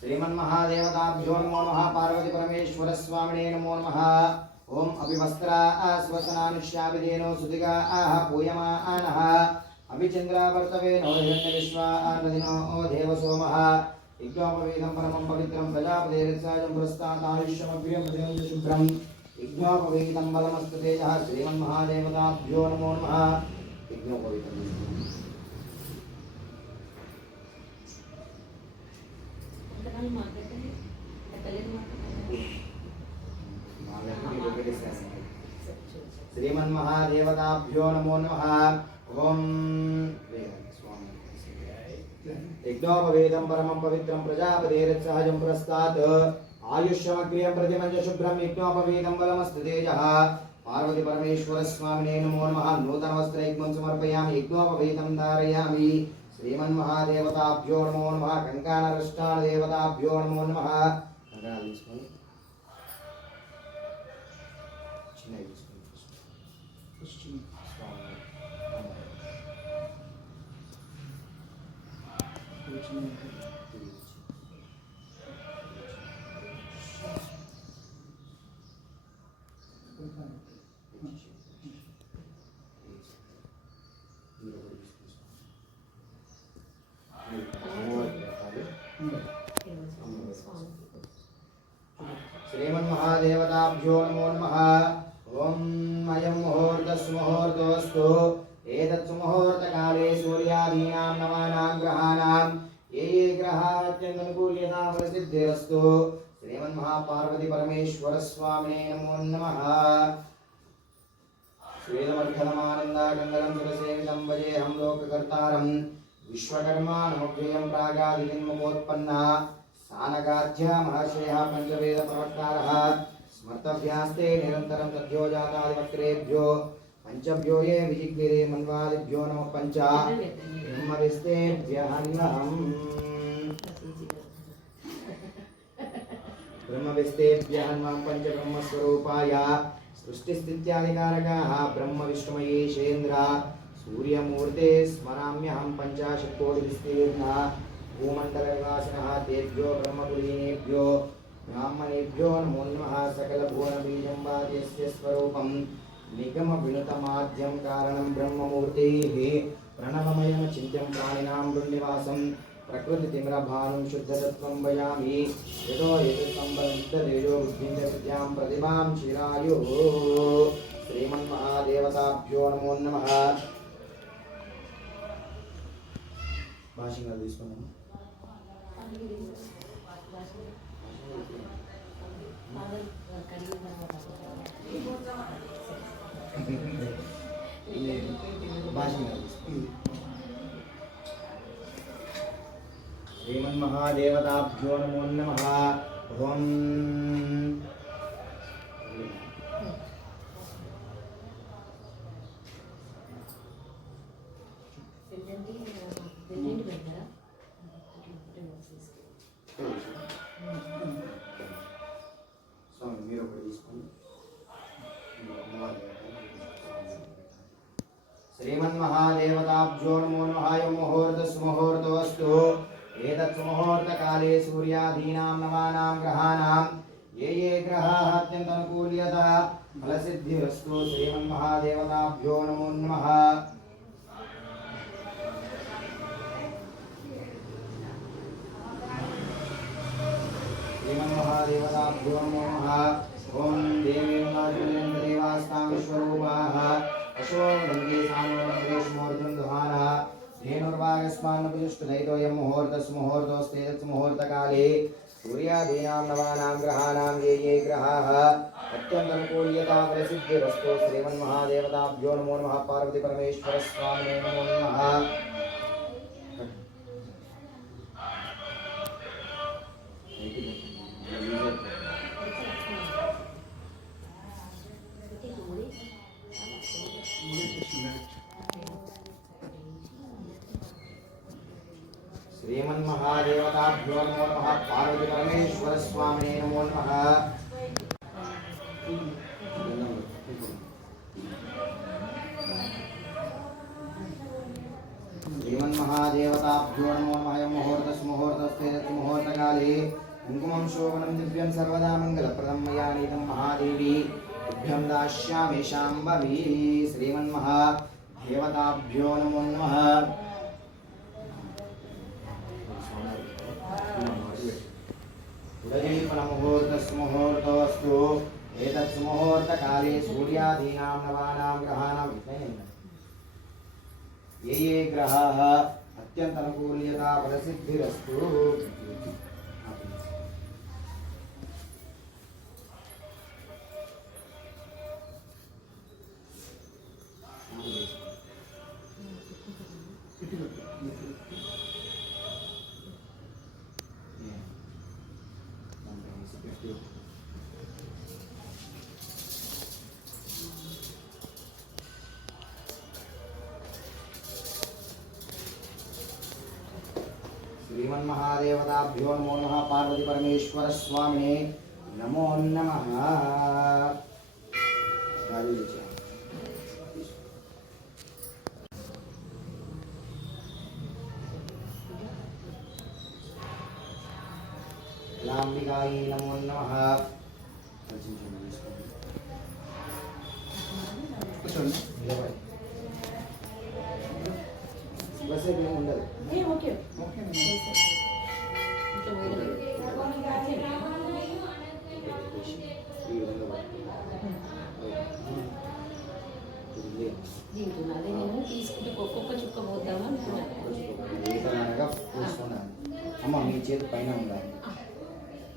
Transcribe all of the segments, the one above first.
శ్రీమన్మహాదేవతాభ్యో నమో నమః. పార్వతి పరమేశ్వర స్వామినే నమో నమ. ఓం అభివస్త్ర ఆశ్వసనానుష్యాభిదేనో సుదిగా ఆహ పూయమానః. అభిచంద్రావర్తవేనో హిరణ్య విశ్వానదినో దేవసోమః. యజ్ఞోపవేదం పరమం పవిత్రం ప్రజాపతిరిత్సాజం పురస్తాతాయుష్యమగ్ర్యం శుభ్రం. యజ్ఞోపవేదం బలమస్తు తేజ శ్రీమన్మహాదేవతాభ్యో నమో నమ. యజ్ఞోపవేదం ఎంతకాలం మాట్లాడండి ఎక్కలేదు మాట్లాడండి శ్రీమన్మహాదేవతాభ్యో నమో నమ ఓం యజ్ఞోపవేదం పరమం పవిత్రం ప్రజాపతిరత్సహజం పురస్తాత్ ఆయుష్యమగ్రియం ప్రతిమంజ శుభ్రం యజ్ఞోపవేదం బలమస్తు తేజ పార్వతి పరమేశ్వర శ్రీమన్మహాదేవతాభ్యో నమో నమ. కంకానరష్టాన దేవతాభ్యో నమో. నమ కంకణాలు తీసుకొని చిన్నవి తీసుకొని స్వామి. శ్రీమన్మహాదేవతాభ్యో నమో నమః ఓం అయం ముహూర్తస్ముహూర్తోస్తు ఏతత్ సుముహూర్తకాలే సూర్యాదీనాం నవానాం గ్రహాణాం ఏ ఏ గ్రహాः అత్యంతనుకూల్యతా ప్రసిద్ధిరస్తు శ్రీమన్మహాపార్వతి పరమేశ్వర స్వామినే నమో నమః శ్వేతమర్ధనమానందాగంగలం సురసేవితం భజేహం లోకకర్తారం स्थानगाध्यामहाशयः पञ्चवेदप्रवक्तारः स्मर्तभ्यास्ते निरन्तरं तथ्योजातादिवक्त्रेभ्यो पञ्चभ्यो ये विजिज्ञिरे मन्वादिभ्यो नमः पञ्च। ब्रह्मविस्तेभ्यहन्नहम्। ब्रह्मविस्तेभ्यहन्वं पञ्चब्रह्मस्वरूपाय, सृष्टिस्थित्यादिकारकाः ब्रह्मविष्णुमये शेन्द्र, सूर्यमूर्ते स्मराम्यहं पञ्चाशत्कोटिविस्तीर्णः। బ్రహ్మవిష్ణుమయేషేంద్ర సూర్యమూర్తే స్మరామ్యహం పంచాశత్కోటివిస్తీర్ణ భూమండలనివాసినः तेभ्यो ब्रह्मकुलीनेभ्यो ब्राह्मणेभ्यो नमो नमः सकलभुवनबीजं वाद्यस्य स्वरूपं निगमविनुतमाद्यं कारणं ब्रह्ममूर्तेः प्रणवमयमचिन्त्यं प्राणिनां वृन्निवासं प्रकृतितिम्रभानुं शुद्धतत्त्वं भजामि यतो यतसम्बद्धतेजो बुद्धिं च विद्यां प्रतिभां चिरायुः श्रीमन्महादेवताभ्यो नमो नमः భాషగా తీసుకున్నాము భాషగా శ్రీమన్మహాదేవతాభ్యో నమో నమ. श्रीमन्महादेवताभ्यो नमो नमः मुहूर्तस्मुहूर्तोऽस्तु एतत्सुमुहूर्तकाले सूर्यादीनां नवानां ग्रहाणां ये ये ग्रहाः अत्यन्तनुकूल्यता, फलसिद्धिरस्तु श्रीमन्महादेवताभ्यो नमो नमः। श्रीमन्महादेवताभ्यो नमो नमः। ॐ देवेन्द्रेवास्तां विश्वरूपाः अशो गङ्गे सामोर्धं दुहानः धेनुर्वागस्मान्नपुजुष्टनैतोऽयं मुहूर्तस्मुहूर्तोस्तेतत्समुहूर्तकाले सूर्यादीनां नवानां ग्रहाणां ये ये ग्रहाः अत्यन्तनुकूल्यता प्रसिद्धिरस्तु श्रीमन्महादेवताभ्यो नमो नमः पार्वतीपरमेश्वरस्वामिने नमो नमः దేవతాభ్యో నమో నమ. పార్వతి పరమేశ్వర స్వామినే నమో నమ శ్రీమన్మహాదేవతాభ్యో నమో నమ ముహూర్తస్ ముహూర్తస్థే ముహూర్తకాలే కుంకుమం శోభనం దివ్యం సర్వదా మంగళప్రదం మయా నీతం మహాదేవి తుభ్యం దాస్యామి శాంభవి శ్రీమన్మహా నమో నమ. ఉదయదీపనముహూర్తస్ముహూర్తవస్తు ఏతత్సుముహూర్తకాలే సూర్యాదీనాం నవానాం గ్రహాణం ఏ ఏ గ్రహాः అత్యంత అనుకూల్యత ప్రసిద్ధిరస్తు श्रीमन्महादेवताभ्यो नमो नमः पार्वतीपरमेश्वरस्वामिने नमो नमः। బస్ ఏం ఉండదు. ఓకే. తింటున్నా అదే నేను తీసుకుంటే ఒక్కొక్క చుక్క పోద్దామా అనుకున్నా. ఈతలాగా కూర్చున్నాను అమ్మ మీ చేతి పైన ఉండాలి.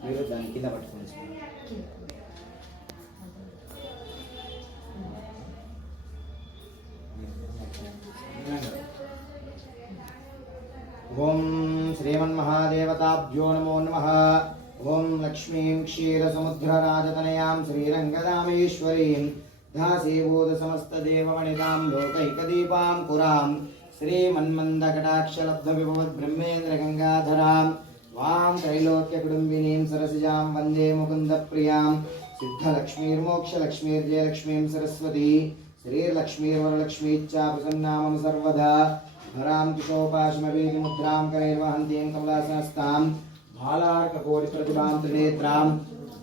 మీరు దాని కింద పట్టుకొని శ్రీమన్మహాదేవతాభ్యో నమో నమ ఓం లక్ష్మీం క్షీరసముద్రరాజతనయాం శ్రీరంగదామేశ్వరీం దాసీభూత సమస్తదేవమణితాం లోకైకదీపాం పురాం శ్రీమన్మందకటాక్షలబ్ధ విభవద్ బ్రహ్మేంద్ర గంగాధరాం వాం త్రైలోక్యకుటుంబినీం సరసిజాం వందే ముకుంద ప్రియాం సిద్ధలక్ష్మీర్మోక్షలక్ష్మీర్జయలక్ష్మీం సరస్వతీ శ్రీర్లక్ష్మీర్వరలక్ష్మీచ్చా ప్రసన్నామం సర్వదా భరాం కిశోపాశమవేది ముద్రాం కరైర్వహంతీం కమలాసనస్తాం బాలార్కకోటిప్రతిభాం త్రినేత్రాం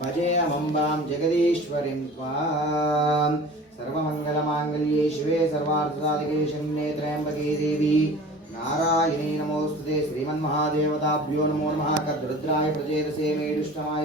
భజేయమంబాం జగదీశ్వరిం త్వాం సర్వమంగళమాంగళ్యే శివే సర్వార్థసాధికే శరణ్యే త్రయంబకే దేవి నారాయణీ నమోస్తుతే శ్రీమన్మహాదేవతాభ్యో నమో నమః కద్రుద్రాయ ప్రచేతసే మేడుష్టమాయ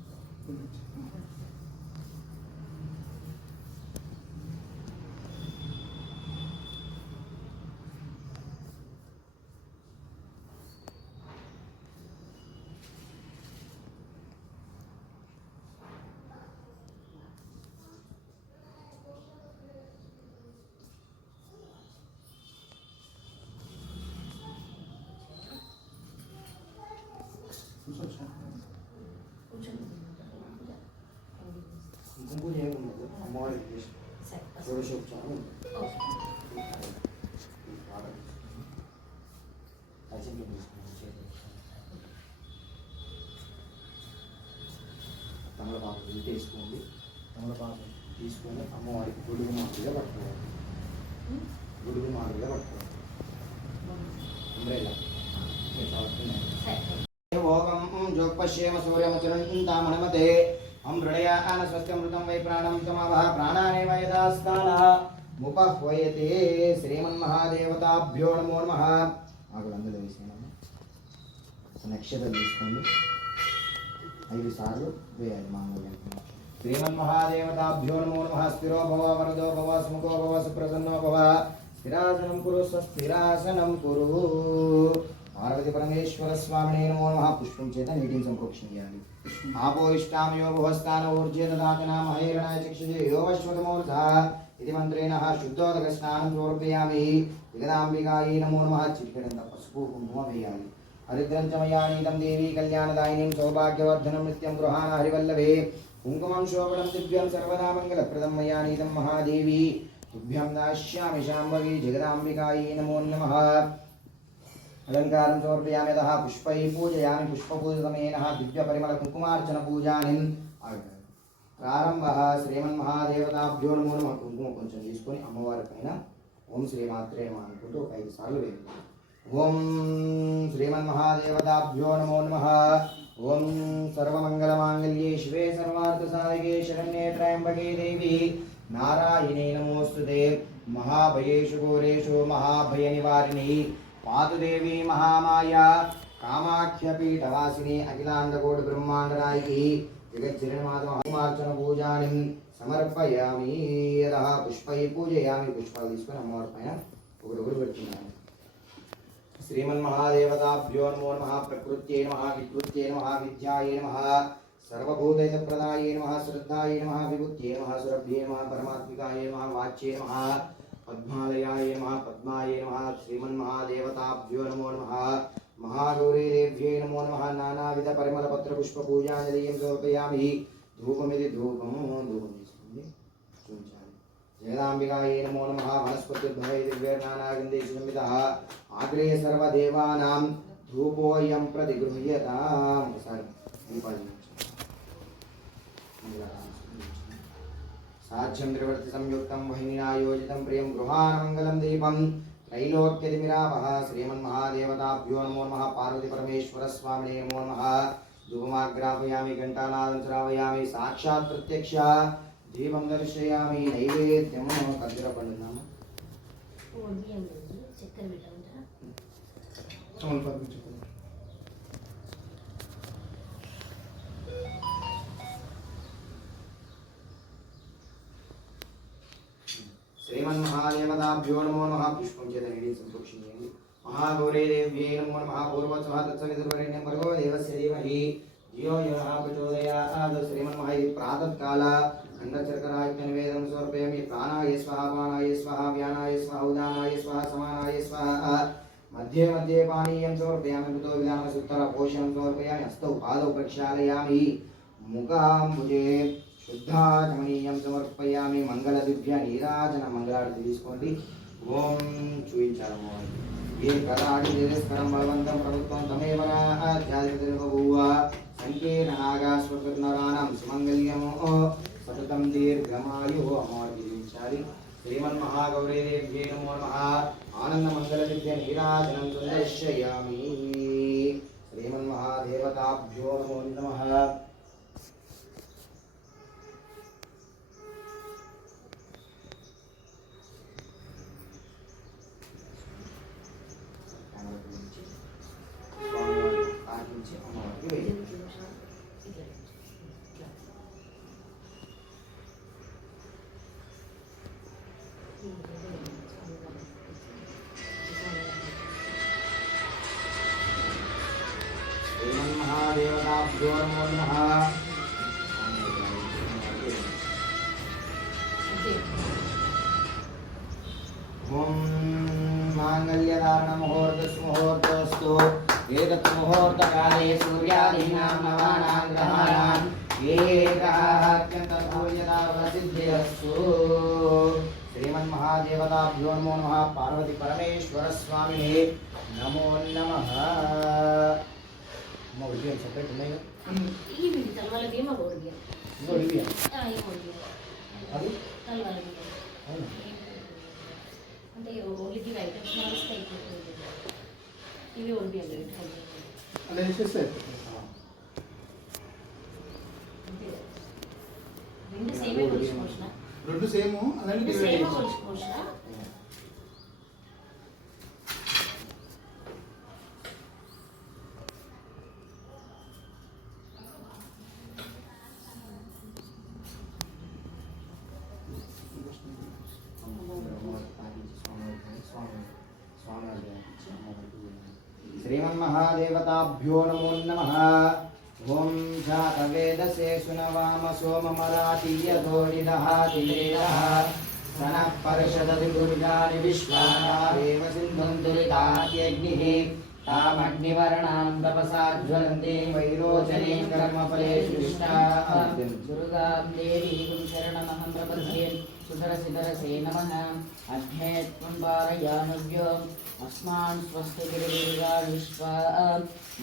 ఇది తీసుకోండి. తమలపాకు తీసుకొని అమ్మవారికి గొడుగు మాదిరిగా పట్టుకోవాలి. గొడుగు మాదిరిగా పట్టుకోవాలి. అంబ్రెల్లా సరే. ఓం జోపశ్యేమ సూర్యమచరంతామణమతే హం హృదయాన స్వస్థమృతం వై ప్రాణం సమావహ ప్రాణానేవ యథాస్థాన. ముపహ్వయతే శ్రీమన్మహాదేవతాభ్యో నమో నమ. ఆకులు అందరూ వేసేయమ్మా నక్షత్రం తీసుకోండి. ఐదు సార్లు వేయాలి మామూలుగా. శ్రీమన్మహాదేవతాభ్యో నమో నమః. స్థిరో భవ వరదో భవ సుముఖో భవ సుప్రసన్నో భవ. స్థిరాసనం కురు స్వస్థిరాసనం కురు. పార్వతి పరమేశ్వర స్వామిని నమో నమః. పుష్పం చేత నీటిని సంప్రోక్షించాలి చేయాలి ఆపో ఇష్టాం యో భువస్థాన ఊర్జే దాతనా మహేరణాయ చక్షుజే యోగశ్వతమూర్ధ ఇది మంత్రేణ శుద్ధోదక స్నానం సమర్పయామి. జగదాంబికాయై నమో నమః. చిక్కడంత పసుపు కుంకుమ వేయాలి. హరిద్రం దేవీ కళ్యాణదాయినీం సౌభాగ్యవర్ధనం నిత్యం గృహాన హరివల్లభే కుంకుమం శోభనం దివ్యం సర్వనామంగళప్రదం మయానీతం మహాదేవి తుభ్యం దాశ్యామి శాంభవి జగదాంబికాయై నమో నమ అలంకారం తోర్పయామి అధ పుష్పై పూజయామి పుష్పపూజితమేన దివ్యపరిమళ కుంకుమార్చన పూజాని ప్రారంభ శ్రీమన్మహాదేవతాభ్యో నమో నమ కుంకుమ కొంచెం తీసుకొని అమ్మవారి పైన ఓం శ్రీమాత్రేమ అనుకుంటూ ఐదు సార్లు వేయండి ఓం శ్రీమన్మహాదేవతాభ్యో నమో నమ. ఓం సర్వమంగళమాంగళ్యే శివే సర్వార్థసాధికే శరణ్యే త్రయంబకే దేవి. నారాయణే నమోస్తుతే మహాభయేషు ఘోరేషు మహాభయ నివారిణి పాతుదేవి మహామాయా. కామాఖ్యపీఠవాసిని అఖిలాండకోటి బ్రహ్మాండనాయకి జగజ్జనమాతమార్చన పూజాని సమర్పయామి. యథ పుష్పై పూజయామి. పుష్పాలు తీసుకొని అమ్మవారి పైన ఒకరొకరు పెడుతున్నాను శ్రీమన్మహాదేవతాభ్యో నమో నమ ప్రకృత్యై నమ వికృత్యై నమ విద్యాయై నమ సర్వభూతైతప్రదాయై నమ శ్రద్ధాయే నమ విభుత్యే నమ సురభ్యే నమ పరమాత్మికాయే నమ వాచ్యే నమ పద్మాలయాయ నమ పద్మాయే నమ శ్రీమన్మహాదేవతాభ్యో నమో నమ మహాగౌరీదేవ్యై నమో నమ నానావిధ పరిమళ పత్ర సమర్పయామి ధూపమిది ధూపం ధూపం జగదాంబికాయే నమో. నమ వనస్పతిర్భవేదిర్వేర్నానాగంధేశుమిత ఆగ్రే సర్వదేవానాం ధూపోయం ప్రతిగృహ్యత. ఒకసారి సాధ్యం త్రివర్తి సంయుక్తం వహినినాయోజితం ప్రియం గృహానంగళం దీపం త్రైలోక్యతిమిరావహ శ్రీమన్మహాదేవతాభ్యో నమో నమ. పార్వతీపరమేశ్వర స్వామినే నమో నమ. ధూపమాగ్రాపయామి ఘంటానాదం శ్రావయామి సాక్షాత్ ప్రత్యక్ష దీపం దర్శయామి నైవేద్యము కందిర పండున్నాము శ్రీమన్ నమో నమ. పుష్పం చేత వేడి సంతోషించండి మహాగౌరీదేవ్యై నమో నమ. పూర్వత్సవ తత్సవిధుర్వరేణ్యం భర్గో దేవస్య ధీమహి. ధియో యో ప్రచోదయాత్ శ్రీమన్మహై ప్రాతత్కాల ఖండచర్కరాజ్ఞ నివేదనం సమర్పయామి ప్రాణాయ స్వహ పానాయ స్వహ వ్యానాయ స్వహ ఉదానాయ స్వహ సమానాయ స్వహ मध्ये मध्ये पानीयं समर्पयामि मृतो विधानसुत्तर पोषणं समर्पयामि हस्तौ पादौ प्रक्षालयामि मुखाम्बुजे శుద్ధాచమనీయం సమర్పయామి మంగళదివ్య నీరాజన మంగళారతి తీసుకోండి ఓం చూపించాలి ఏ కరాడి దేశస్కరం బలవంతం ప్రభుత్వం తమేవ ఆధ్యాత్మికబూవ సంకీర్ణనాగాస్వృతనరాణం సుమంగళ్యము సతతం దీర్ఘమాయు అమ్మవారికి జీవించాలి శ్రీమన్మహాగౌరీదేవ్యే నమో నమః ఆనందమంగళదివ్య నీరాజనం సందర్శయామి శ్రీమన్మహాదేవతాభ్యో నమో నమః ఏతత్ ముహూర్తకాలే సూర్యాదీనాం నవానాం గ్రహాణాం ఏకాత్యంతూర్యతావసిద్ధిరస్తు శ్రీమన్మహాదేవతాభ్యో నమో నమః పార్వతి పరమేశ్వర స్వామినే నమో నమః అమ్మ విజయం సెపరేట్ ఉన్నాయి కదా? ఈ బిడ్డ తలవాల బియ్యం ఒక ఓడి బియ్యం ఇంకో విజయం ఆ, ఈ ఓడి బియ్యం అది తలవాల బియ్యం అవునా? అంటే ఓన్లీ ఇవి ఐటమ్స్ మారిస్తే అయిపోతుంది బియ్యం పెట్టుకోండి అలా వేసేస్తే రెండు సేమే రెండు సేమ్ అలానే రెండు డివైడ్ సేమే చేసి కొలుచుకోవచ్చునా శ్రీమన్మహాదేవతాభ్యో నమో నమ. ఓం జాతవేదసే సునవామ సోమమరాతీయధోడిదహాతిలేదః సనః పర్షదతి దుర్గాని విశ్వానాదేవ సింధుం దురితాత్యగ్నిః తామగ్నివర్ణాం తపసా జ్వలంతీం सुधरसिधरसे नमः अभ्ये त्वं वारयानुव्यो अस्मान् स्वस्तिगिरिगाविश्व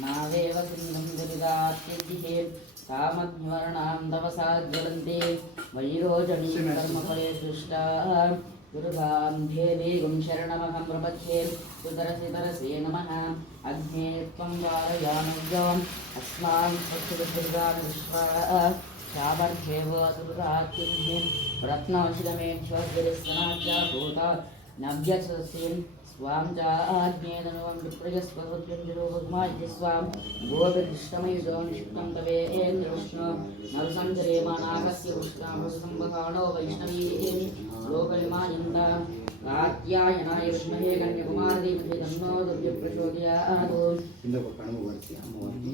मा देव सिन्धं दुरिदात्यजिहे कामध्वर्णां तपसा ज्वलन्ति वैरोजनी कर्मफले दृष्टाः दुर्गान्धेदेगुं शरणमहं प्रपद्ये सुतरसितरसे नमः अग्ने त्वं वारयानुव्यम् अस्मान् स्वस्तिदुर्गा विश्वा शावर्घेव दुर्गात्युः दुर्गात्यन्ये रत्नाशिलमेश्वरस्नाच्या भूता नव्यसस्यं स्वां च आज्ञेदनुवं विप्रजस्वरुद्यञ्जरोगमाज्य स्वां गोभिर्ष्टमयुजो निष्क्तं तवेन्द्रविष्णु नरसञ्चरेमानागस्य उष्णामसंवहाणो वैष्णवीं लोकलिमायन्ता कात्यायनाय विष्णवे कन्याकुमारदेवी तन्नो दुर्यप्रचोदयात् కింద ఒక కణము వరిసి అమ్మవారికి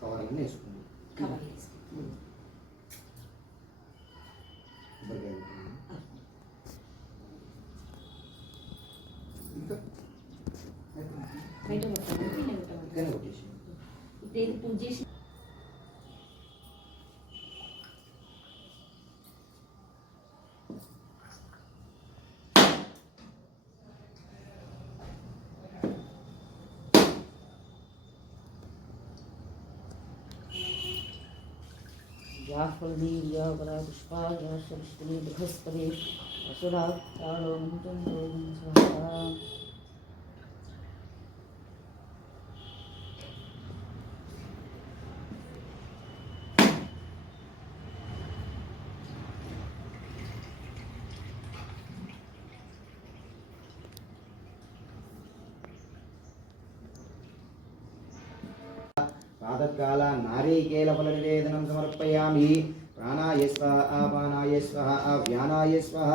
కొట్టాలి. ఇక్కడనే కొట్టేసి ఇప్పుడు ఏది పూజ చేసి राहुलवीर्यापरापुष्पाय सरस्वती दुःखस्तवे असुरा प्राणों स्वाहा ప్రాతకాల నారీకేల ఫల నివేదనం సమర్పయామి. ప్రాణాయ స్వః అపానాయ స్వః వ్యానాయ స్వః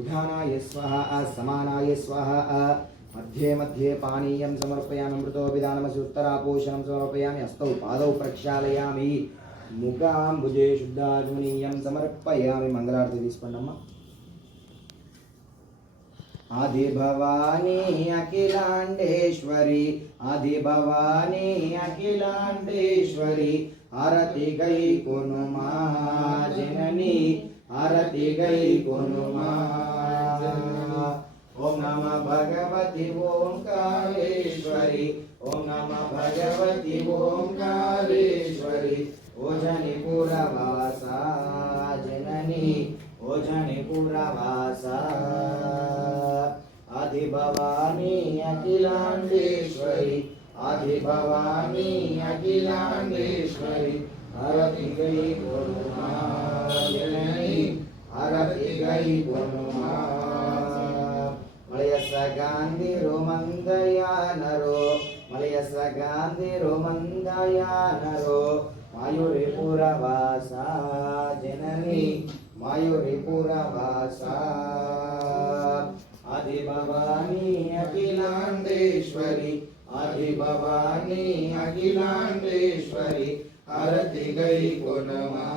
ఉధానాయ స్వః సమానాయ స్వః మధ్యే మధ్యే పానీయం సమర్పయామి. అమృతో విధానమసి ఉత్తరాపోషణం సమర్పయామి. హస్తౌ పాదౌ ప్రక్షాళయామి. ముఖాంబుజే శుద్ధాజమనీయం సమర్పయామి. మంగళారతి తీసుకోండి అమ్మా ఆది భవానీ అఖిలాండేశ్వరి ఆది భవానీ అఖిలాండేశ్వరి ఆరతి గై కొను జనని ఆరతి గై కొను ఓం నమ భగవతి ఓంకారేశ్వరి ఓం నమ భగవతి ఓంకారేశ్వరి ఓజని పురవాస జనని ఓజని పురవాస ఆది భవానీ అఖిలాండేశ్వరి ఆది భవానీ అఖిలాండేశ్వరి అరతి గై కొనుమా జనని అరతి గై కొనుమా మలయస గాంధీ రోమందయానరో మలయస గాంధీ రోమందయానరో మాయూరి భవానీ అఖిలాండేశ్వరి ఆది భవానీ అఖిలాండేశ్వరి అరతి గై కొనమా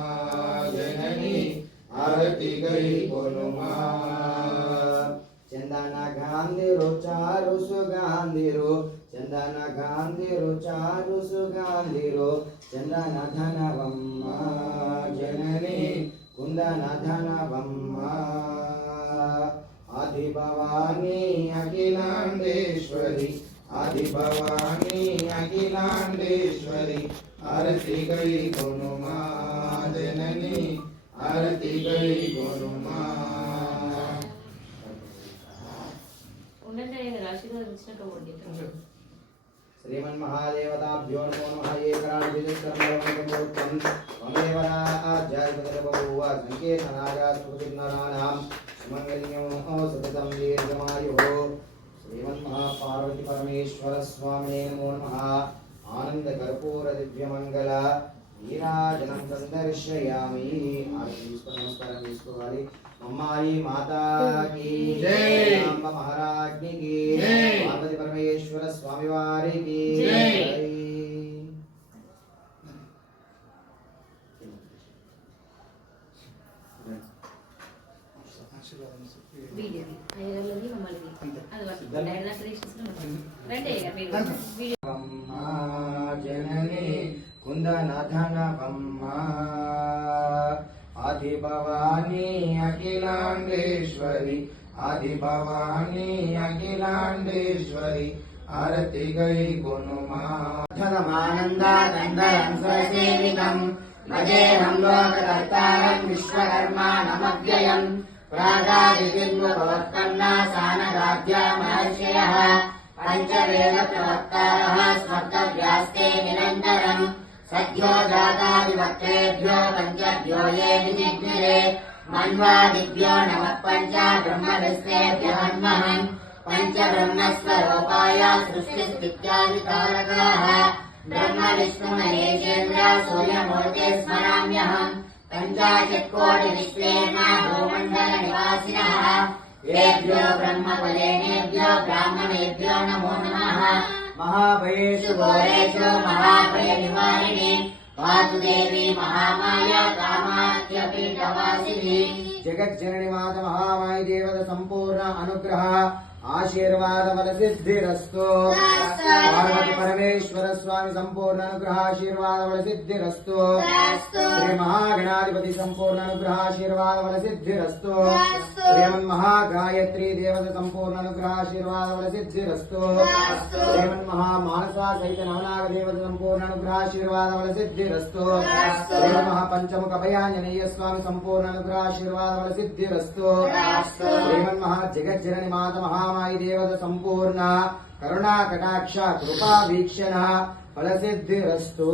జనని అరతి గై కొనుమా చందన గాంధీరు చారు సుగాంధీరు చందన గాంధీరు చారు సుగాంధీరు చందన ధనవమ్మ జనని కుందనధనవమ్మ ఆదిభవాని అఖిలాండేశ్వరి ఆదిభవాని అఖిలాండేశ్వరి ఆరతి గై గునుమా జనని ఆరతి గై గునుమా ఉండండి ఆయన ఆశీర్వాదం ఇచ్చినాక వండి శ్రీమన్మహాదేవతాభ్యో నమో నమః ఏకరాజుకర్మోత్తం త్వమేవరాజ్యాధిపతిరబభూవ సంకేతనాగా సుమంగళ్యం సతతం దీర్ఘమాయుః శ్రీమన్మహాపార్వతి పరమేశ్వర స్వామినే నమో నమః ఆనందకర్పూర దివ్యమంగళ నీరాజనం సందర్శయామి నమస్కారం చేసుకోవాలి అమ్మాయి మాతాకి. అంబ మహారాజ్ఞికి. పార్వతి పరమేశ్వర స్వామి వారికి జనని కుందనధనవమ్మా ఆదిభవాని అఖిలాండేశ్వరి ఆదిభవాని అఖిలాండేశ్వరి ఆరతి గై గునుమా ధనమానందానందరం స్వసేవితం భజేహం లోకకర్తారం విశ్వకర్మాణమవ్యయం प्रागादिदिन्वभवत्कर्णासानगाद्या महर्षयः। पञ्चवेदप्रवक्तारः स्वर्गव्यास्ते निरन्तरम्। सद्यो जातादिवक्त्रेभ्यो पञ्चभ्यो ये निजिग्निरे मन्वादिभ्यो नमः पञ्च ब्रह्मविश्वेभ्यहन्महम् ेभ्यहम् पञ्चब्रह्मस्वलोकाय सृष्टिस्थित्यादितारः सूर्यमूर्ते स्मराम्यहम्। సూర్యమూర్తే స్మరామ్యహం పంచాశత్కోటి విశ్వేన భూమండల నివాసినः ఏభ్యో బ్రహ్మకులేనేభ్యో బ్రాహ్మణేభ్యో నమో నమః మహాభయేషు ఘోరేషు మహాభయ నివారిణి పాతు దేవి మహామాయ కామాఖ్యపీఠవాసిని జగజ్జనని మాత మహామాయి దేవత సంపూర్ణ అనుగ్రహ ఆశీర్వాద బల సిద్ధిరస్తు పార్వతి పరమేశ్వర స్వామి సంపూర్ణ అనుగ్రహ ఆశీర్వాద బల సిద్ధిరస్తు శ్రీ మహాగణాధిపతి సంపూర్ణ అనుగ్రహ ఆశీర్వాద బల సిద్ధిరస్తు శ్రీమన్ మహాగాయత్రి దేవత సంపూర్ణ అనుగ్రహ ఆశీర్వాద బల సిద్ధిరస్తు శ్రీమన్ మహామానసా సహిత నవనాగ దేవత సంపూర్ణ అనుగ్రహ ఆశీర్వాద బల సిద్ధిరస్తు శ్రీమన్ మహాపంచముఖ భయాంజనేయ స్వామి సంపూర్ణ అనుగ్రహ ఆశీర్వాద బల సిద్ధిరస్తు శ్రీమన్ మహా జగజ్జనని మాత మహామాయి దేవత సంపూర్ణ. కరుణా కటాక్ష కృపా వీక్షణ. ఫలసిద్ధిరస్తు.